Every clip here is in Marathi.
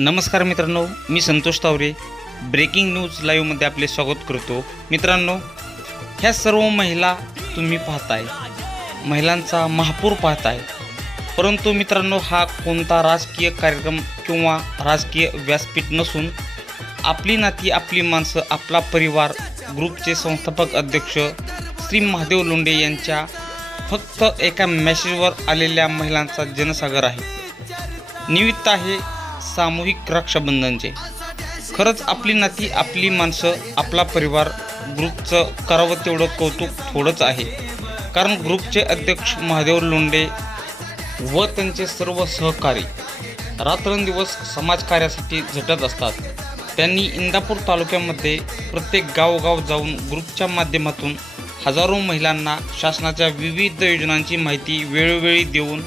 नमस्कार मित्रांनो मी संतोष तावरे. ब्रेकिंग न्यूज लाईव्हमध्ये आपले स्वागत करतो. मित्रांनो ह्या सर्व महिला तुम्ही पाहताय. महिलांचा महापूर पाहताय. परंतु मित्रांनो हा कोणता राजकीय कार्यक्रम किंवा राजकीय व्यासपीठ नसून आपली नाती आपली माणसं आपला परिवार ग्रुपचे संस्थापक अध्यक्ष श्री महादेव लोंढे यांच्या फक्त एका मेसेजवर आलेल्या महिलांचा जनसागर आहे. निमित्त आहे सामूहिक रक्षाबंधनचे. खरंच आपली नाती आपली माणसं आपला परिवार ग्रुपचं करावं तेवढं कौतुक थोडंच आहे. कारण ग्रुपचे अध्यक्ष महादेव लोंडे व त्यांचे सर्व सहकारी रात्रंदिवस समाजकार्यासाठी झटत असतात. त्यांनी इंदापूर तालुक्यामध्ये प्रत्येक गावोगाव जाऊन ग्रुपच्या माध्यमातून हजारो महिलांना शासनाच्या विविध योजनांची माहिती वेळोवेळी देऊन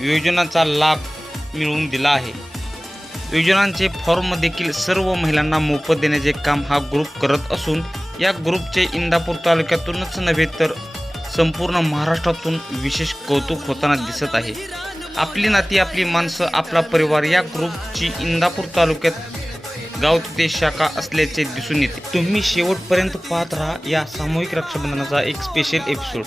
योजनांचा लाभ मिळवून दिला आहे. योजनांचे फॉर्म देखील सर्व महिलांना मोफत देण्याचे काम हा ग्रुप करत असून या ग्रुपचे इंदापूर तालुक्यातूनच नव्हे तर संपूर्ण महाराष्ट्रातून विशेष कौतुक होताना दिसत आहे. आपली नाती आपली माणसं आपला परिवार या ग्रुपची इंदापूर तालुक्यात गाव तिथे शाखा असल्याचे दिसून येते. तुम्ही शेवटपर्यंत पाहत राहा या सामूहिक रक्षाबंधनाचा एक स्पेशल एपिसोड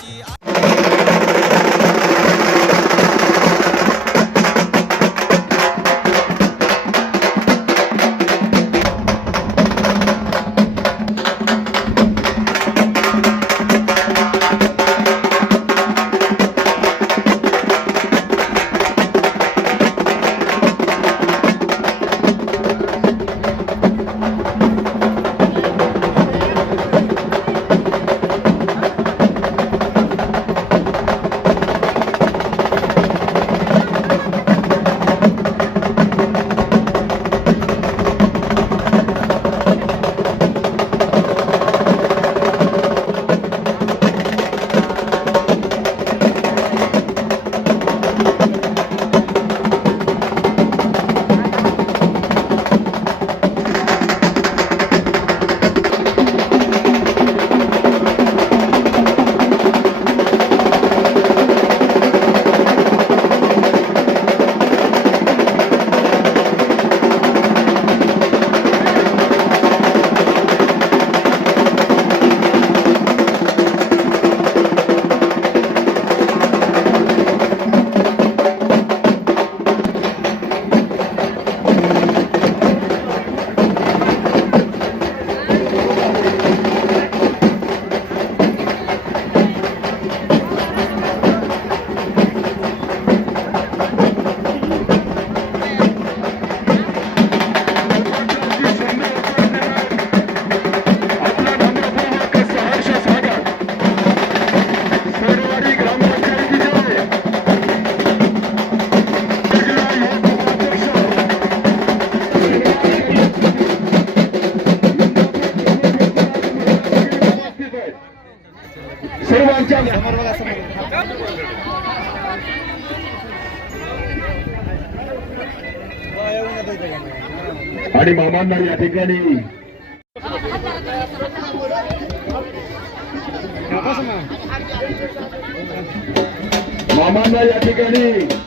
आणि मामांना या ठिकाणी. मामांना या ठिकाणी.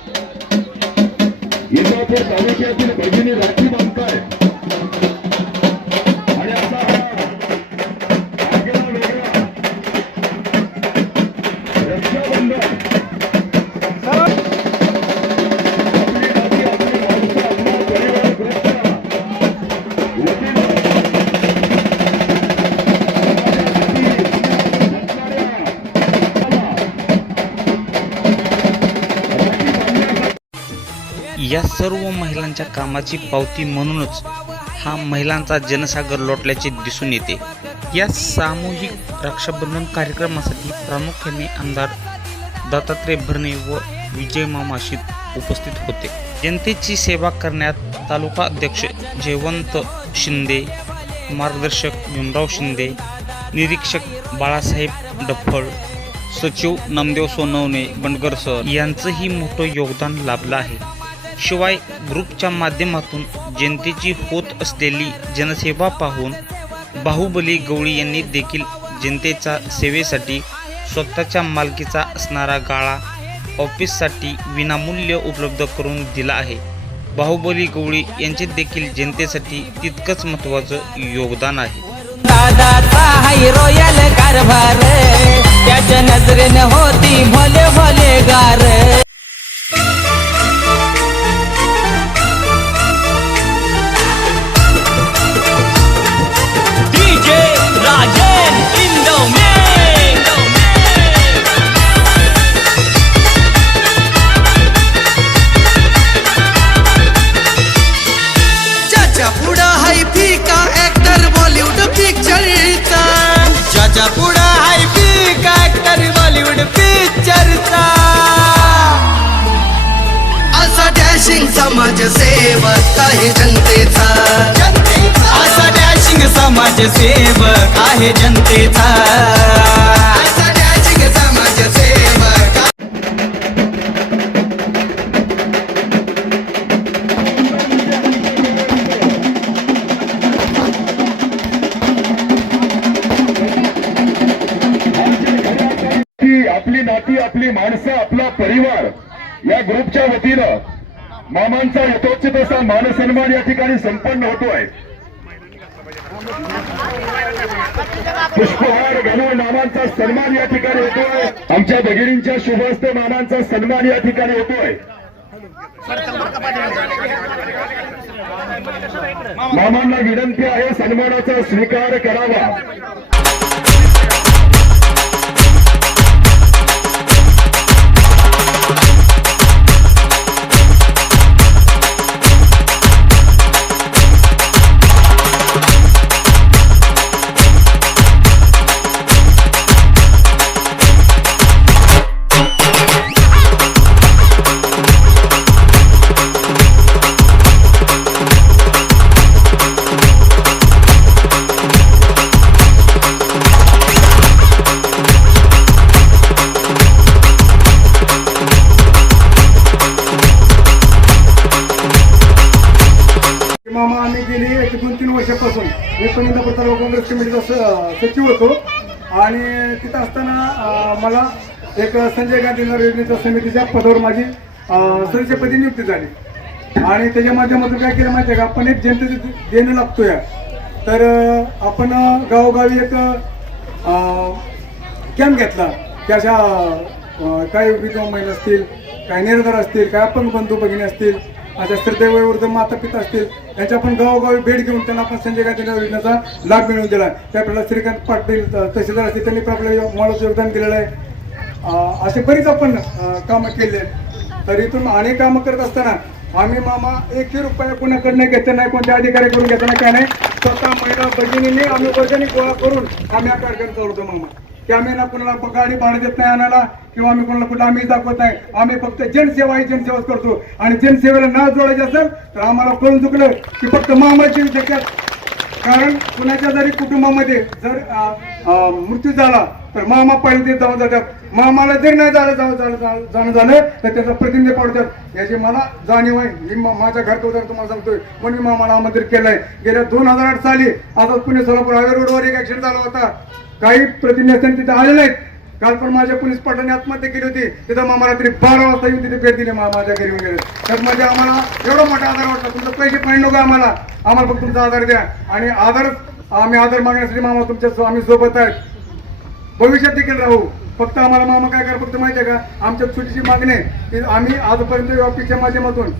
या सर्व महिलांच्या कामाची पावती म्हणूनच हा महिलांचा जनसागर लोटल्याचे दिसून येते. या सामूहिक रक्षाबंधन कार्यक्रमासाठी प्रामुख्याने आमदार दत्तात्रय भरणे व विजय मामाशीत उपस्थित होते. जनतेची सेवा करण्यात तालुका अध्यक्ष जयवंत शिंदे मार्गदर्शक भीमराव शिंदे निरीक्षक बाळासाहेब डफळ सचिव नामदेव सोनवणे बंडगर सर यांचंही मोठं योगदान लाभलं आहे. शिवाय ग्रुपच्या माध्यमातून जनतेची होत असलेली जनसेवा पाहून बाहुबली गवळी यांनी देखील जनतेचा सेवेसाठी स्वतःच्या मालकीचा असणारा गाळा ऑफिससाठी विनामूल्य उपलब्ध करून दिला आहे. बाहुबली गवळी यांचे देखील जनतेसाठी तितकंच महत्त्वाचं योगदान आहे. दादा त्याच्या नजरेनं होती भोले भोले गार. आहे जनतेचा. असा डॅशिंग समाजसेवक आहे जनतेचा. मामांचा यथोचित असा मानसन्मान या ठिकाणी संपन्न होतोय. पुष्पहार घालून मामांचा सन्मान या ठिकाणी होतोय. आमच्या भगिनींच्या शुभहस्ते मामांचा सन्मान या ठिकाणी होतोय. मामांना विनंती आहे सन्मानाचा स्वीकार करावा. तिथं असताना मला एक संजय गांधी नगर योजनेच्या समितीच्या पदावर माझी सदस्यपदी नियुक्ती झाली. आणि त्याच्या माध्यमातून काय केलं माहिती आहे का? आपण एक जनतेचं देणं लागतोय. तर आपण गावोगावी एक कॅम्प घेतला. की अशा काही विधवा महिला असतील काही निर्धार असतील काही अपंग बंधू भगिनी असतील आता श्रद्धेवृद्ध माता पिता असतील त्यांच्या आपण गावोगावी भेट घेऊन त्यांना आपण संजय गांधी नगर योजनेचा लाभ मिळवून दिला. त्यावेळेला श्रीकांत पाटील तहसीलदार असतील त्यांनी पण आपल्या मोलाचं योगदान दिलेलं आहे. असे बरीच आपण कामं केले आहेत. तर इथून अनेक कामं करत असताना आम्ही मामा एकही रुपया कोणाकडनं घेतला नाही कोणत्या अधिकाऱ्याकडून घेतला नाही काय नाही स्वतः महिला भगिनीने आम्ही वर्गणी गोळा करून आम्ही हा कार्यक्रम चालवतो मामा. की आम्ही ना कुणाला गाडी भाडं देत नाही आणायला किंवा आम्ही कोणाला कुठला आम्ही दाखवत नाही. आम्ही फक्त जनसेवा ही जनसेवाच करतो. आणि जनसेवेला ना जोडायचं असेल तर आम्हाला कळून चुकलं की फक्त मामाची शक्यत कारण कुणाच्या जरी कुटुंबामध्ये जर मृत्यू झाला तर मामा पहिले ते जाऊन जातात. मामाला जरी नाही झालं जाऊ- जाणं झालं तर त्याचा प्रतिनिधी पडतात. याची मला जाणीव आहे. मी माझ्या घरचं उदाहरण तुम्हाला सांगतोय. पण मी मामाला आमंत्रित केलंय. गेल्या दोन हजार आठ साली आता पुणे सोलापूर हायवे रोडवर एक ऍक्सिडेंट झाला होता. काही प्रतिनिधी तिथे आलेले आहेत काल पण माझ्या पोलीस पाटलांनी आत्महत्या केली होती. तिथं मामा मला तरी बारा वाजता येऊन तिथे भेट दिली मा- माझ्या घरी वगैरे. तर म्हणजे आम्हाला एवढा मोठा आधार वाटला. तुमचं पैसे पाहिजे नको आम्हाला. आम्हाला फक्त तुमचा आधार द्या. आणि आधार आम्ही आधार मागण्यासाठी मामा तुमच्या आम्ही सोबत आहेत. भविष्यात देखील राहू. फक्त आम्हाला मामा काय करा फक्त माहिती आहे का? आमच्या सुटीची मागणी आहे. की आम्ही आजपर्यंत ऑफिसच्या माध्यमातून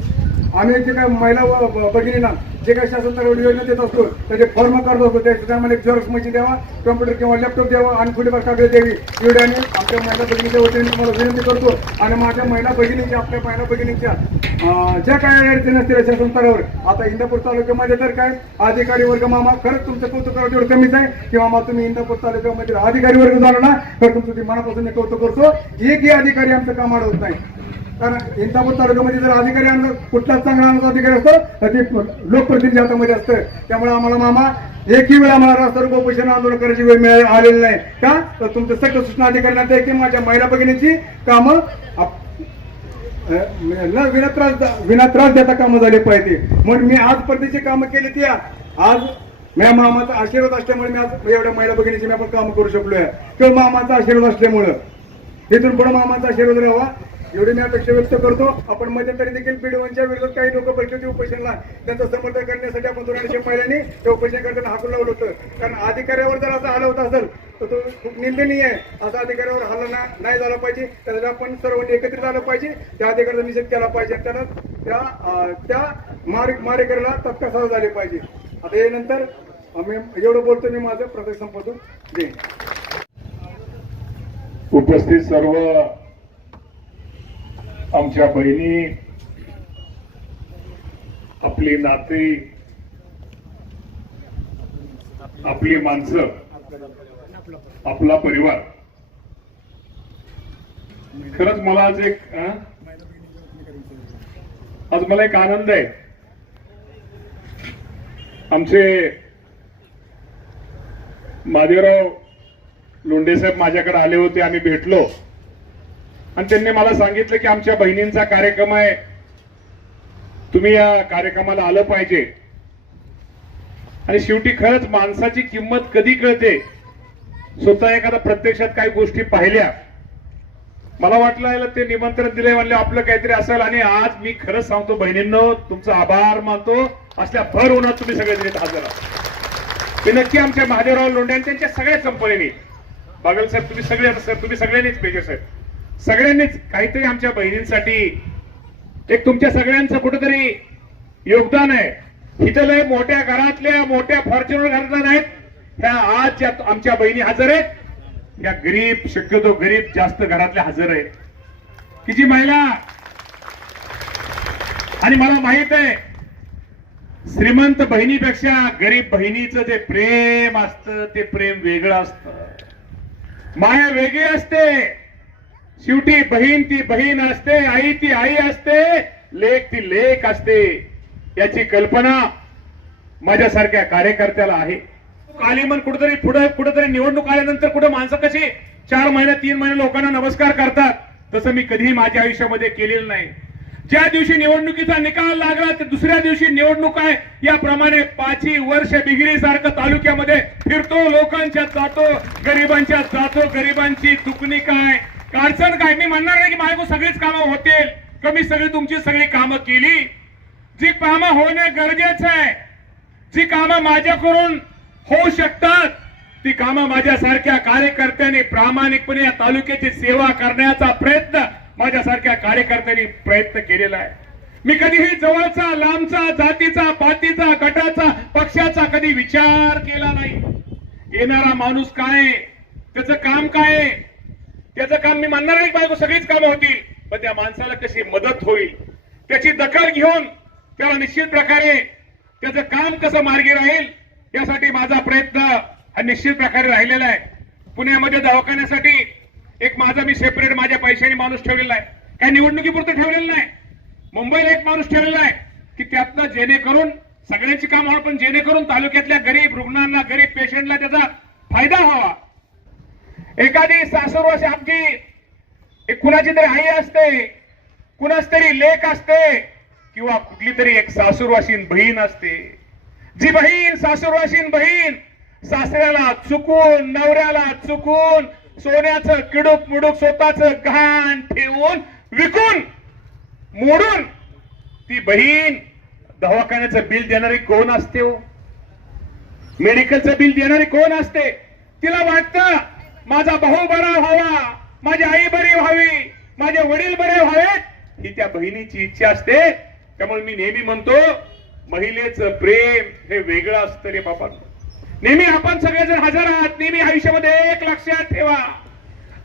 आम्ही जे काय महिला व भगिनींना जे काही शासन योजना देत असतो त्याचे फॉर्म करत असतो त्याच्यामध्ये आम्हाला एक झेरॉक्स मशीन द्यावा कम्प्युटर किंवा लॅपटॉप द्यावा आणि थोडीफार कागद द्यावी. एवढ्याने आमच्या महिला भगिनीच्या वतीने तुम्हाला विनंती करतो आणि माझ्या महिला भगिनीच्या आपल्या महिला भगिनीच्या ज्या काही अडचणी असतील शासन आता इंदापूर तालुक्यामध्ये तर काय अधिकारी वर्ग मामा खरंच तुमचं कौतुक करावं तेवढं कमीच आहे. किंवा मग तुम्ही इंदापूर तालुक्यामध्ये अधिकारी वर्ग झाला ना तर तुमचं मनापासून कौतुक करतो. एकही अधिकारी आमचं काम अडवत नाही. कारण इंदापूर तालुक्यामध्ये जर अधिकारी आणलं कुठलाच चांगला आमचा अधिकारी असतो तर ते लोकप्रतिनिधी हातामध्ये असतं. त्यामुळे आम्हाला मामा एकही वेळा आम्हाला रस्ता रोको उपोषण आंदोलन करायची वेळ मिळाली आलेली नाही. का? तर तुमचं सगळं सूचना अधिकाऱ्यांना ते की माझ्या महिला भगिनीची कामं आप- न विना त्रास विना त्रास देता कामं झाली पाहिजे. म्हणून मी आज परदेची कामं केली ती आज माझ्या मामाचा आशीर्वाद असल्यामुळे मी आज एवढ्या महिला भगिनीची मी आपण कामं करू शकलोय. किंवा मामाचा आशीर्वाद असल्यामुळं. इथून पुढे मामाचा आशीर्वाद राहावा. एवढी मी अपेक्षा व्यक्त करतो. आपण मध्यंतरी देखील बीडवनच्या विरोधात काही लोक बसले उपोषणला त्यांचं समर्थन करण्यासाठी आपण दोन पहिल्याने ते उपोषण करताना हाकून लावलं होतं. कारण अधिकाऱ्यावर जर असं आलं होत असेल तर तो खूप निंदनीय आहे. असा अधिकाऱ्यावर हल्ला नाही झाला पाहिजे. त्याला आपण सर्वांनी एकत्रित आलं पाहिजे. त्या अधिकाऱ्याचा निषेध केला पाहिजे. आणि त्याला त्या त्या मारे मारेकऱ्याला तत्काळ सजा झाले पाहिजे. आता यानंतर आम्ही एवढं बोलतो मी माझं प्रदेश संपवतो देईन. उपस्थित सर्व आमच्या बहिणी आपले नाते आपली माणसं आपला परिवार. खरंच मला आज एक आज मला एक आनंद आहे. आमचे महादेवराव लोंढे साहेब माझ्याकडे आले होते आम्ही भेटलो. आणि त्यांनी मला सांगितलं की आमच्या बहिणींचा कार्यक्रम आहे. तुम्ही या कार्यक्रमाला आलं पाहिजे. आणि शेवटी खरंच माणसाची किंमत कधी कळते? स्वतः एखादा प्रत्यक्षात काही गोष्टी पाहिल्या. मला वाटलं ते निमंत्रण दिले म्हणले आपलं काहीतरी असेल आणि आज मी खरंच सांगतो बहिणींनो तुमचा आभार मानतो. असल्या भर उन्हात तुम्ही सगळेजण हजर आहात. ते नक्की आमच्या महादेवराव लोंढे आणि त्यांच्या सगळ्या कंपनीने. बागल साहेब तुम्ही सगळे सर तुम्ही सगळ्यांनीच पाहिजे साहेब. सगळ्यांनीच काहीतरी आमच्या बहिणींसाठी एक तुमच्या सगळ्यांचं कुठेतरी योगदान आहे. इथं लय मोठ्या घरातल्या मोठ्या फॉर्च्युनर घरातल्या नाहीत. ह्या आज ज्या आमच्या बहिणी हजर आहेत या गरीब शक्यतो गरीब जास्त घरातल्या हजर आहेत. की जी महिला आणि मला माहीत आहे श्रीमंत बहिणीपेक्षा गरीब बहिणीचं जे प्रेम असतं ते प्रेम वेगळं असतं. माया वेगळी असते. शेवटी बहीण ती बहीण असते आई ती आई असते लेख ती लेख असते. याची कल्पना माझ्यासारख्या कार्यकर्त्याला आहे. कालीमन कुठेतरी पुढे कुठेतरी निवडणूक आल्यानंतर कुठे माणसं कशी चार महिने तीन महिने लोकांना नमस्कार करतात तसं मी कधीही माझ्या आयुष्यामध्ये केलेलं नाही. ज्या दिवशी निवडणुकीचा निकाल लागला ते दुसऱ्या दिवशी निवडणूक आहे. याप्रमाणे पाचही वर्ष बिगिरी सारखं तालुक्यामध्ये फिरतो लोकांच्या जातो गरिबांच्या जातो गरिबांची दुखणी काय अडचण काय? मी म्हणणार नाही की माझ्याकडून सगळीच कामं होतील. कमी सगळी तुमची सगळी कामं केली. जी कामं होणं गरजेचं आहे. जी कामं माझ्याकडून होऊ शकतात ती कामं माझ्यासारख्या कार्यकर्त्यांनी प्रामाणिकपणे या तालुक्याची सेवा करण्याचा प्रयत्न माझ्यासारख्या कार्यकर्त्यांनी प्रयत्न केलेला आहे. मी कधीही जवळचा लांबचा जातीचा पातीचा गटाचा पक्षाचा कधी विचार केला नाही. येणारा माणूस काय त्याचं काम काय आहे? त्याचं काम मी म्हणणार नाही बायको सगळीच कामं होतील. पण त्या माणसाला कशी मदत होईल त्याची दखल घेऊन त्याला निश्चित प्रकारे त्याचं काम कसं मार्गी राहील यासाठी माझा प्रयत्न हा निश्चित प्रकारे राहिलेला आहे. पुण्यामध्ये दवाखान्यासाठी एक माझा मी सेपरेट माझ्या पैशाने माणूस ठेवलेला आहे. काही निवडणुकीपुरतं ठेवलेलं नाही. मुंबईला एक माणूस ठेवलेला आहे की त्यातनं जेणेकरून सगळ्यांची काम व्हावं पण जेणेकरून तालुक्यातल्या गरीब रुग्णांना गरीब पेशंटला त्याचा फायदा व्हावा. एखादी सासरवाशी आमची एक कुणाची तरी आई असते कुणाच तरी लेख असते किंवा कुठली तरी एक सासूरवाशीन बहीण असते. जी बहीण सासूरवाशीन बहीण सासऱ्याला चुकून नवऱ्याला चुकून सोन्याचं किडूक मुडूक स्वतःच घाण ठेवून विकून मोडून ती बहीण दवाखान्याचं बिल देणारी कोण असते हो? मेडिकलचं बिल देणारी कोण असते? तिला वाटतं माझा भाऊ बरा व्हावा माझी आई बरी व्हावी माझे वडील बरे व्हावेत ही त्या बहिणीची इच्छा असते. त्यामुळे मी नेहमी म्हणतो महिलेचं प्रेम हे वेगळं असतं रे बाबा. नेहमी आपण सगळेजण हजर आहात नेहमी आयुष्यामध्ये एक लक्षात ठेवा.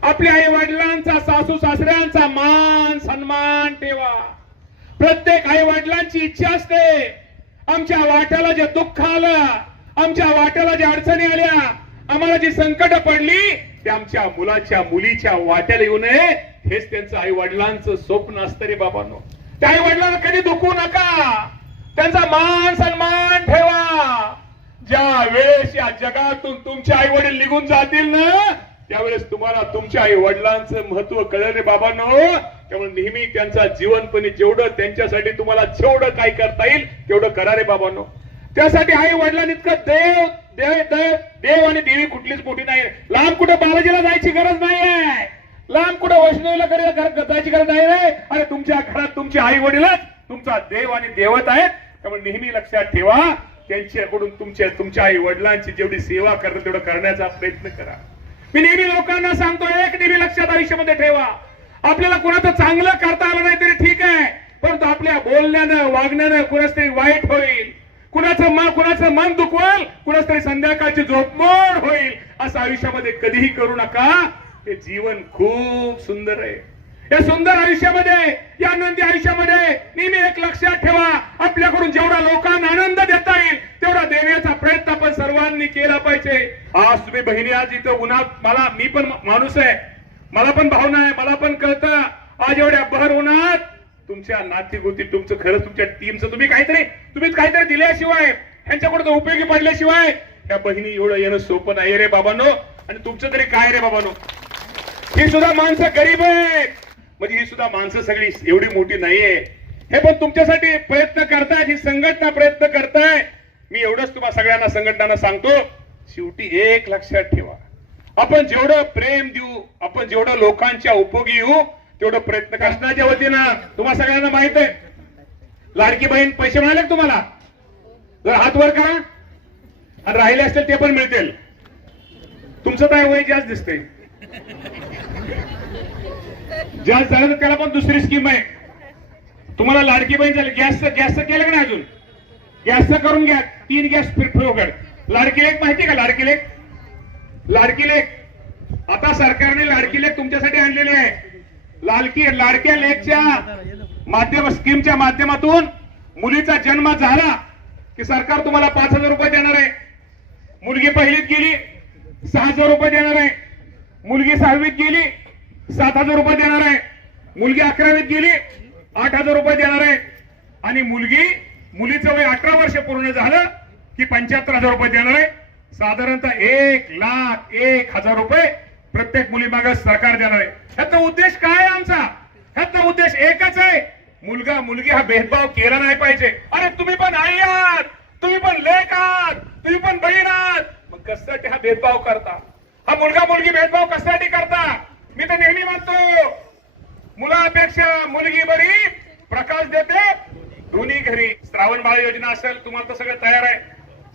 आपल्या आई वडिलांचा सासू सासऱ्यांचा मान सन्मान ठेवा. प्रत्येक आई वडिलांची इच्छा असते. आमच्या वाट्याला जे दुःख आलं आमच्या वाट्याला ज्या अडचणी आल्या आम्हाला जी संकट पडली ते आमच्या मुलाच्या मुलीच्या वाट्याला येऊ नये. हेच त्यांचं आई वडिलांचं स्वप्न असतं रे बाबांनो. त्या आई वडिलांना कधी दुखू नका. त्यांचा मान सन्मान ठेवा. ज्या वेळेस या जगातून तुमचे आई वडील निघून जातील ना त्यावेळेस तुम्हाला तुमच्या आई वडिलांचं महत्त्व कळलं रे बाबांनो. त्यामुळे नेहमी त्यांचा जीवनपणी जेवढं त्यांच्यासाठी तुम्हाला जेवढं काय करता येईल तेवढं करा रे बाबांनो. त्यासाठी आई वडिलांनी इतकं देव देव देव आणि देवी कुठलीच मोठी नाही. लांब कुठं बालाजीला जायची गरज नाहीये लांब कुठं वैष्णवीला जायची गरज नाही रे. अरे तुमच्या घरात तुमचे आई वडीलच तुमचा देव आणि देवत आहेत. त्यामुळे नेहमी लक्षात ठेवा त्यांच्याकडून तुमच्या तुमच्या आई वडिलांची जेवढी सेवा करता तेवढं करण्याचा प्रयत्न करा. मी नेहमी लोकांना सांगतो एक नेहमी लक्षात आयुष्यामध्ये ठेवा. आपल्याला कुणाचं चांगलं करता आलं नाही तरी ठीक आहे. परंतु आपल्या बोलण्यानं वागण्यानं कुणाच तरी वाईट होईल. कुणाचं मा कुणाचं मन दुखवाल कुणाच तरी संध्याकाळची झोपमोड होईल. असं आयुष्यामध्ये कधीही करू नका. हे जीवन खूप सुंदर आहे. या सुंदर आयुष्यामध्ये या आनंदी आयुष्यामध्ये नेहमी एक लक्षात ठेवा. आपल्याकडून जेवढा लोकांना आनंद देता येईल तेवढा देण्याचा प्रयत्न आपण सर्वांनी केला पाहिजे. आज तुम्ही बहिणी आज इथं उन्हात मला मी पण माणूस आहे. मला पण भावना आहे मला पण कळतं. आज एवढ्या भर उन्हात तुमच्या नाती गोती तुमचं खरं तुमच्या टीमचं तुम्ही काहीतरी तुम्ही काहीतरी दिल्याशिवाय ह्यांच्याकडे उपयोगी पडल्याशिवाय त्या बहिणी एवढं येणं सोपं नाही रे बाबांनो. आणि तुमचं तरी काय रे बाबांनो? ही सुद्धा माणसं गरीब आहेत. म्हणजे ही सुद्धा माणसं सगळी एवढी मोठी नाहीये. हे पण तुमच्यासाठी प्रयत्न करतायत ही संघटना प्रयत्न करताय. मी एवढंच तुम्हाला सगळ्यांना संघटनांना सांगतो शेवटी एक लक्षात ठेवा. आपण जेवढं प्रेम देऊ आपण जेवढं लोकांच्या उपयोगी येऊ तेवढं प्रयत्न कष्टाच्या वतीनं तुम्हाला सगळ्यांना माहीत आहे. लाडकी बहीण पैसे मिळाले तुम्हाला? जर हात वर करा. आणि राहिले असतील ते पण मिळतील. तुमचं काय वय जास्त दिसतंय. जास्त झालं तर त्याला पण दुसरी स्कीम आहे. तुम्हाला लाडकी बहीण झाली. गॅसचं गॅसचं केलं का नाही अजून? गॅसचं करून घ्या. तीन गॅस फिरफिरोगड लाडकी लेख माहिती का लाडकी लेख लाडकी लेख आता सरकारने लाडकी लेख तुमच्यासाठी आणलेली आहे. लालकी लाडक्या लेखच्या माध्यम स्कीमच्या माध्यमातून मुलीचा जन्म झाला की सरकार तुम्हाला पाच हजार रुपये देणार आहे. मुलगी पहिलीत गेली सहा हजार रुपये देणार आहे. मुलगी सहावीत गेली सात हजार रुपये देणार आहे. मुलगी अकरावीत गेली आठ हजार रुपये देणार आहे. आणि मुलगी मुलीचं वय अठरा वर्ष पूर्ण झालं की पंच्याहत्तर हजार रुपये देणार आहे. साधारणतः एक लाख एक हजार रुपये प्रत्येक मुलीमाग सरकार देणार आहे. ह्याचा उद्देश काय आहे आमचा? ह्याचा उद्देश एकच आहे. मुलगा मुलगी हा भेदभाव केला नाही पाहिजे. अरे तुम्ही पण आई आहात. तुम्ही पण लेख आहात. तुम्ही पण बहीण आहात. मग कशासाठी हा भेदभाव करता? हा मुलगा मुलगी भेदभाव कशासाठी करता? मी तर नेहमी म्हणतो मुलापेक्षा मुलगी बरी प्रकाश देते दोन्ही घरी. श्रावण बाळ योजना असेल तुम्हाला तर सगळं तयार आहे.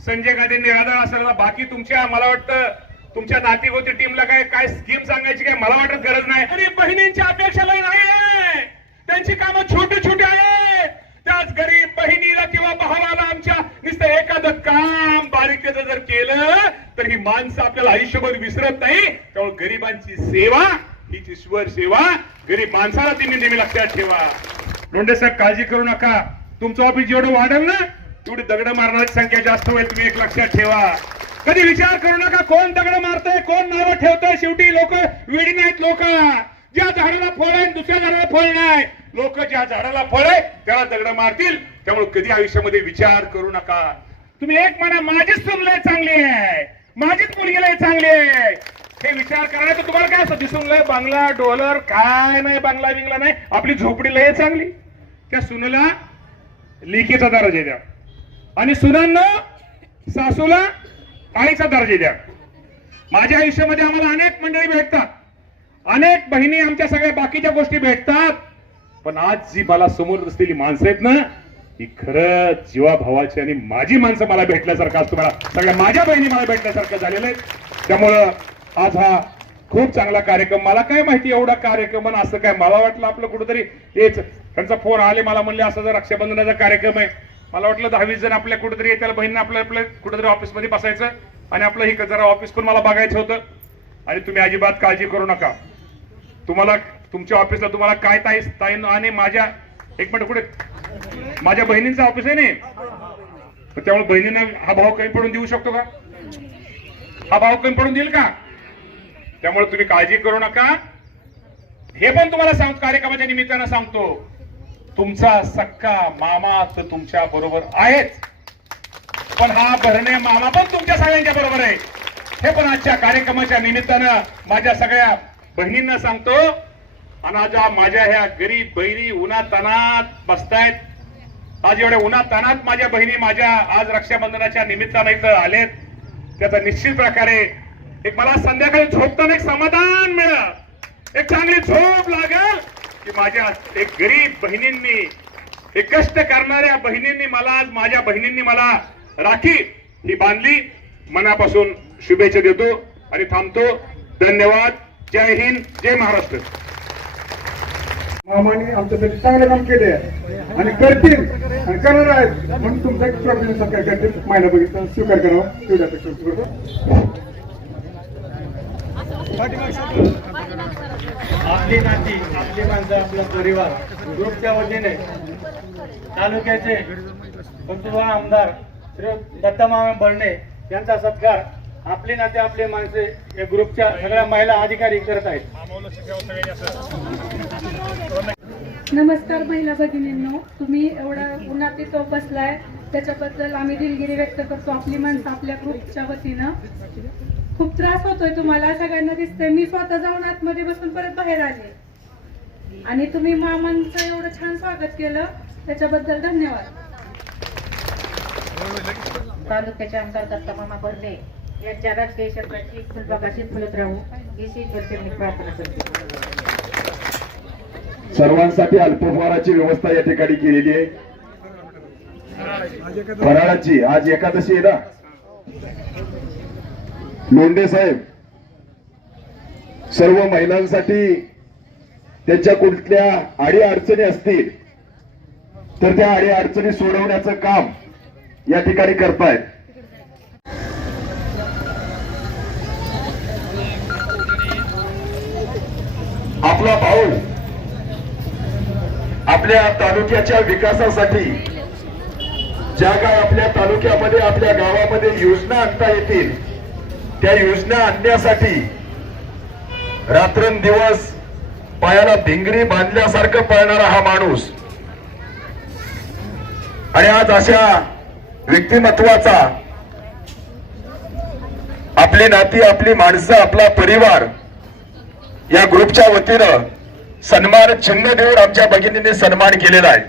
संजय गांधी निराधार असेल बाकी तुमच्या मला वाटतं तुमच्या नाती होती टीमला काय काय स्कीम सांगायची काय मला वाटत गरज नाही. आणि बहिणींची अपेक्षा नाही आहे त्यांची कामं छोटी छोटी आहेत. त्याच गरीब बहिणीला किंवा भावाला आमच्या नुसतं एखादं काम बारीकेचं जर केलं तर ही माणसं आपल्याला आयुष्यभर विसरत नाही. त्यामुळे गरिबांची सेवा हीच ईश्वर सेवा गरीब माणसाला तुम्ही नेहमी लक्षात ठेवा. लोंढे साहेब काळजी करू नका. तुमचं ऑफिस जेवढं वाढेल ना तेवढी दगड मारण्याची संख्या जास्त होईल तुम्ही एक लक्षात ठेवा. कधी विचार करू नका कोण दगड मारतय कोण नावं ठेवतंय शेवटी लोक वेडी नाहीत लोक. ज्या झाडाला फळ आहे दुसऱ्या झाडाला फळ नाही. लोक ज्या झाडाला फळ आहे त्याला दगड मारतील. त्यामुळे कधी आयुष्यामध्ये विचार करू नका. तुम्ही एक म्हणा माझीच सून चांगली आहे. माझीच मुलगी लय चांगली आहे. हे विचार करायचं तर तुम्हाला काय असं दिसून लय बांगला डॉलर काय नाही बांगला बिंगला नाही. आपली झोपडी लय चांगली. त्या सुनेला लेखीचा दर्जा द्या. आणि सुनांना सासूला आईचा दर्जा द्या. माझ्या आयुष्यामध्ये आम्हाला अनेक मंडळी भेटतात. अनेक बहिणी आमच्या सगळ्या बाकीच्या गोष्टी भेटतात. पण आज जी मला समोर असलेली माणसं आहेत ना ही खरंच जीवाभावाची आणि माझी माणसं मला भेटल्यासारखं आज तुम्हाला सगळ्या माझ्या बहिणी मला भेटल्यासारखं झालेलं आहे त्यामुळं आज हा खूप चांगला कार्यक्रम. मला काय माहिती एवढा कार्यक्रम असं काय मला वाटलं आपलं कुठंतरी हेच. त्यांचा फोन आले मला म्हणले असं जर रक्षाबंधनाचा कार्यक्रम आहे मला वाटलं दहावीस जण आपल्या कुठेतरी येत्याला बहिणीनं आपल्या आपल्या कुठेतरी ऑफिसमध्ये बसायचं आणि आपलं ही जरा ऑफिस पण मला बघायचं होतं. आणि तुम्ही अजिबात काळजी करू नका. तुम्हाला तुमच्या ऑफिसला तुम्हाला काय ताई ताई आणि माझ्या एक मिनिट कुठे माझ्या बहिणींचं ऑफिस आहे नाही तर त्यामुळे बहिणीनं हा भाव कमी पडून देऊ शकतो का? हा भाव कमी पडून देईल का? त्यामुळे तुम्ही काळजी करू नका. हे पण तुम्हाला सांगतो कार्यक्रमाच्या निमित्तानं सांगतो. तुमचा सक्का मामा तर तुमच्या बरोबर आहेच. पण हा भरणे मामा पण तुमच्या सगळ्यांच्या बरोबर आहे. हे पण आजच्या कार्यक्रमाच्या निमित्तानं माझ्या सगळ्या बहिणींना सांगतो. आणि माझ्या ह्या गरीब बहिणी उन्हातानात बसतायत आज एवढ्या उन्हातानात माझ्या बहिणी माझ्या आज रक्षाबंधनाच्या निमित्तानं इथं आलेत. त्याचा निश्चित प्रकारे एक मला संध्याकाळी झोपताना एक समाधान मिळा एक चांगली झोप लागेल. की माझ्या एक गरीब बहिणींनी हे कष्ट करणाऱ्या बहिणींनी मला आज माझ्या बहिणींनी मला राखी ही बांधली. मनापासून शुभेच्छा देतो आणि थांबतो. धन्यवाद. जय हिंद जय महाराष्ट्र. मामाने आमच्यासाठी चांगलं काम केले आणि करतील. आणि करणार आहेत. म्हणून तुमचा प्रॉब्लेम सरकार करतील. महिला बघितलं. स्वीकार करावा. एवढ्या करतो आपली नाती आपली माणसं आपला परिवार ग्रुपच्या वतीने तालुक्याचे पंतप्रधान आमदार श्री दत्तमामा बर्णे यांचा सत्कार आपली नाते आपले माणसे या ग्रुपच्या सगळ्या महिला अधिकारी करत आहेत. नमस्कार महिला भगिनींनो तुम्ही एवढा उन्हात इथं बसलाय त्याच्याबद्दल आम्ही दिलगिरी व्यक्त करतो. आपली माणसं आपल्या ग्रुपच्या वतीनं. खूप त्रास होतोय तुम्हाला सगळ्यांना दिसतंय. मी स्वतः जाऊन आतमध्ये बसून परत बाहेर आले. आणि तुम्ही मामांचं एवढं छान स्वागत केलं. त्याच्याबद्दल धन्यवाद. तालुक्याचे आमदार दत्तामामा बर्डे यांच्या राजकीय क्षेत्राची फुलबागाशी फुलत राहू ही मी प्रार्थना करते. सर्वांसाठी अल्पहाराची व्यवस्था या ठिकाणी केलेली आहे. फराळाची आज एकादशी आहे ना? लोंढे साहेब सर्व महिलांसाठी त्यांच्या कुठल्या आडी अडचणी असतील तर त्या आडी अडचणी सोडवण्याचं काम या ठिकाणी करतायत. आपला भाऊ आपल्या तालुक्याच्या विकासासाठी ज्या काय आपल्या तालुक्यामध्ये आपल्या गावामध्ये योजना आणता येतील त्या योजना आणण्यासाठी रात्रंदिवस पायाला भिंगरी बांधल्यासारखं पळणारा हा माणूस आणि आज अशा व्यक्तिमत्वाचा आपली नाती आपली माणसं आपला परिवार या ग्रुपच्या वतीनं सन्मान चिन्ह देऊन आमच्या भगिनींनी सन्मान केलेला आहे.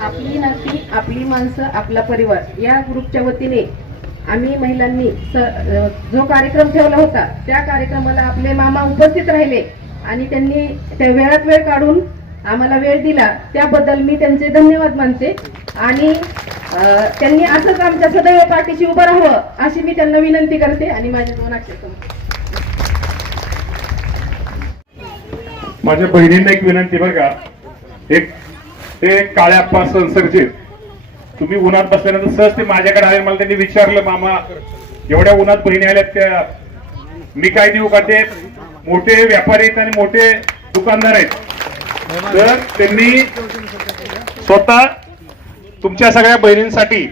आपली नाती आपली माणसं आपला परिवार या ग्रुपच्या वतीने आम्ही महिलांनी जो कार्यक्रम ठेवला होता त्या कार्यक्रमाला आपले मामा उपस्थित राहिले आणि त्यांनी त्या वेळात वेळ काढून आम्हाला वेळ दिला. त्याबद्दल मी त्यांचे धन्यवाद मानते आणि त्यांनी असंच आमच्या सदैव पाठीशी उभं राहावं अशी मी त्यांना विनंती करते आणि माझे दोन माझ्या बहिणींना एक विनंती बघा एक ते काळ्याप्पा संसर्जित तुम्ही उन्हात बसल्यानंतर सहज ते माझ्याकडे आले मला त्यांनी विचारलं मामा एवढ्या उन्हात बहिणी आल्यात त्या मी काय देऊ का ते? मोठे व्यापारी आहेत आणि मोठे दुकानदार आहेत. तर त्यांनी स्वतः तुमच्या सगळ्या बहिणींसाठी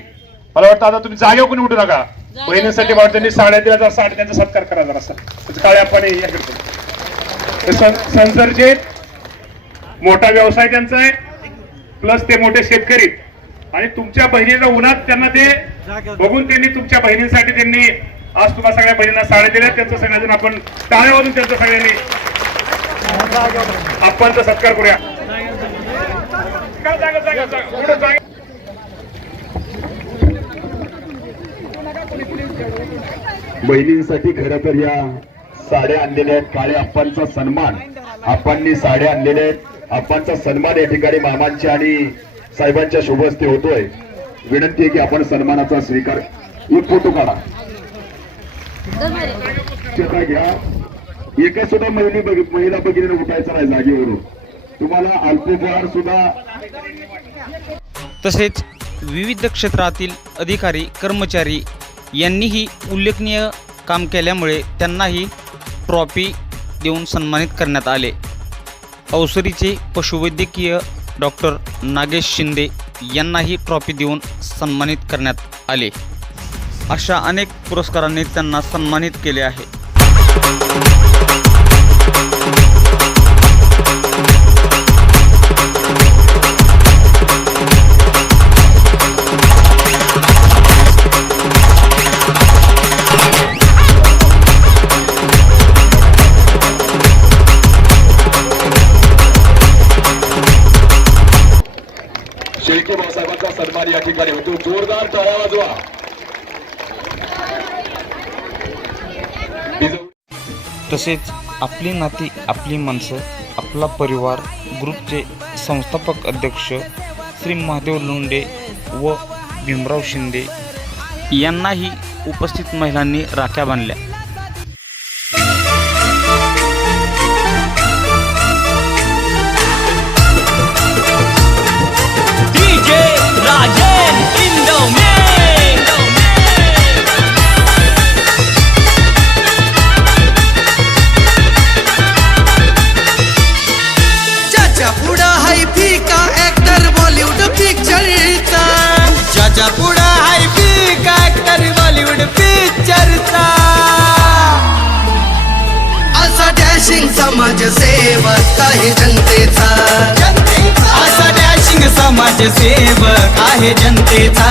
मला वाटतं आता तुम्ही जागेवर कोणी उठू नका. बहिणींसाठी मला वाटतं त्यांनी साड्या दिल्या तर साड्या त्यांचा सत्कार करा जरा काळ्याप्पाने याकडे ते सं- संसर्जित मोठा व्यवसाय त्यांचा आहे प्लस ते मोठे शेतकरी आणि तुमच्या बहिणीला उन्हात त्यांना ते बघून त्यांनी तुमच्या बहिणींसाठी त्यांनी आज तुम्हा सगळ्या बहिणींना साड्या दिल्या. त्यांचं सगळ्याजण आपण टाळ्या वाजून त्यांचं सगळ्यांनी आपणचा सत्कार करूया. बहिणींसाठी खरं तर या साड्या आणलेल्या आहेत. काळ्या अप्पांचा सन्मान. अप्पांनी साड्या आणलेल्या आहेत. अप्पांचा सन्मान या ठिकाणी मामांच्या आणि साहेबांच्या शुभ हस्ते होतोय. विनंती आहे की आपण सन्मानाचा स्वीकार एक फोटो काढा. स्वच्छता घ्या. एका सुद्धा महिला महिला भगिनीने उठायचं नाही जागेवरून. तुम्हाला अल्पोपहार सुद्धा तसेच विविध क्षेत्रातील अधिकारी कर्मचारी यांनीही उल्लेखनीय काम केल्यामुळे त्यांनाही ट्रॉफी देऊन सन्मानित करण्यात आले. अवसरीचे पशुवैद्यकीय डॉक्टर नागेश शिंदे यांनाही ट्रॉफी देऊन सन्मानित करण्यात आले. अशा अनेक पुरस्कारांनी त्यांना सन्मानित केले आहे. शेळके भाऊसाहेबांचा सन्मान या ठिकाणी होतो. जोरदार टाळ्या वाजवा. तसेच आपली नाती आपली माणसं आपला परिवार ग्रुपचे संस्थापक अध्यक्ष श्री महादेव लोंडे व भीमराव शिंदे यांनाही उपस्थित महिलांनी राख्या बांधल्या. इंडो ज्याच्या सेवक आहे जनतेचा.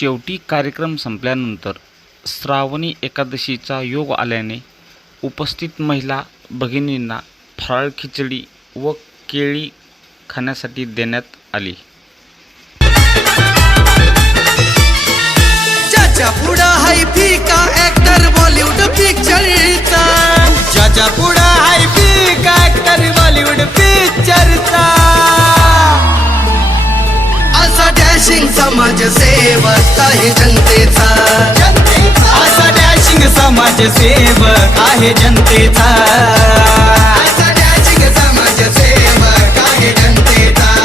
शेवटी कार्यक्रम संपल्यानंतर श्रावणी एकादशीचा योग आल्याने उपस्थित महिला भगिनींना फराळ खिचडी व केळी खाण्यासाठी देण्यात आली. ज्याच्या पुढं हाय फिका ऍक्टर बॉलिवूड पिक्चरचा असा डॅशिंग समाज सेवक आहे जनतेचा. असा डॅशिंग समाज सेवक आहे जनतेचा. असा डॅशिंग समाज सेवक आहे जनतेचा.